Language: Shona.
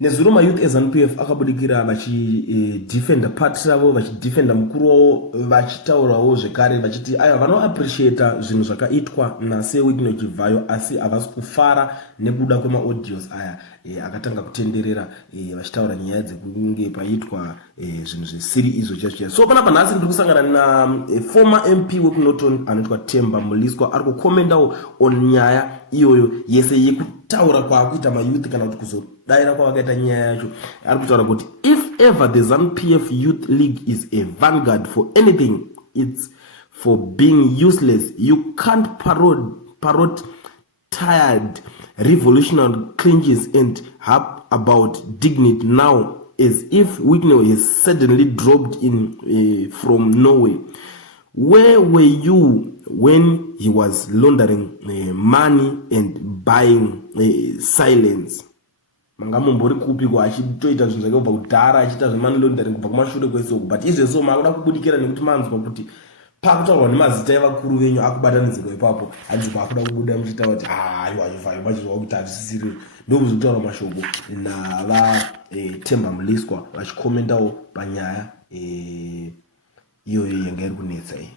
nezuro mayouth eZANU-PF akabudikira vachidefenda party ravo, vachidefenda mukuru wavo, vachitaurawo zvekare vachiti aiwa vanoappreciata zvinhu zvakaitwa naSeWigney Chivhayo asi havasi kufara nekuda kwemaaudios aya akatanga kutenderera vachitaura nyaya dzekunge paitwa zvinhu zvisiri izvo chaizvo. So panapa nhasi ndiri kusangana na former MP wekuNorton anoitwa Themba Muliswa ari kukomendawo on nyaya iyoyo yese yekutaura kwaakuita mayouth kana kuti kuzodaira kwavakaita nyaya yacho. Ari kutaura kuti if ever the ZANU-PF Youth League is a vanguard for anything, it's for being useless. You can't parrot tired revolutionary clinches and harp about dignity now as if Wigney has suddenly dropped in from Norway. Where were you when he was laundering money and buying silence? Mangamumbori kupi kwa achitoita zvinhu zvake kubva kudhara achiita zvemoney laundering kubva kumashure kwesoko, but izvezvo makuda kubudikira nekuti manzwa kuti pakutaurwa nemazita evakuru venyu akubatanidzirwa ipapo hanzi kwakuda kubuda muchitaura kuti aiwa machizwa kuti hazvisisiri. Ndokuzokutaura mashoko navaThemba Muliswa vachikomendawo panyaya iyoyo yanga iri kunetsa iyi.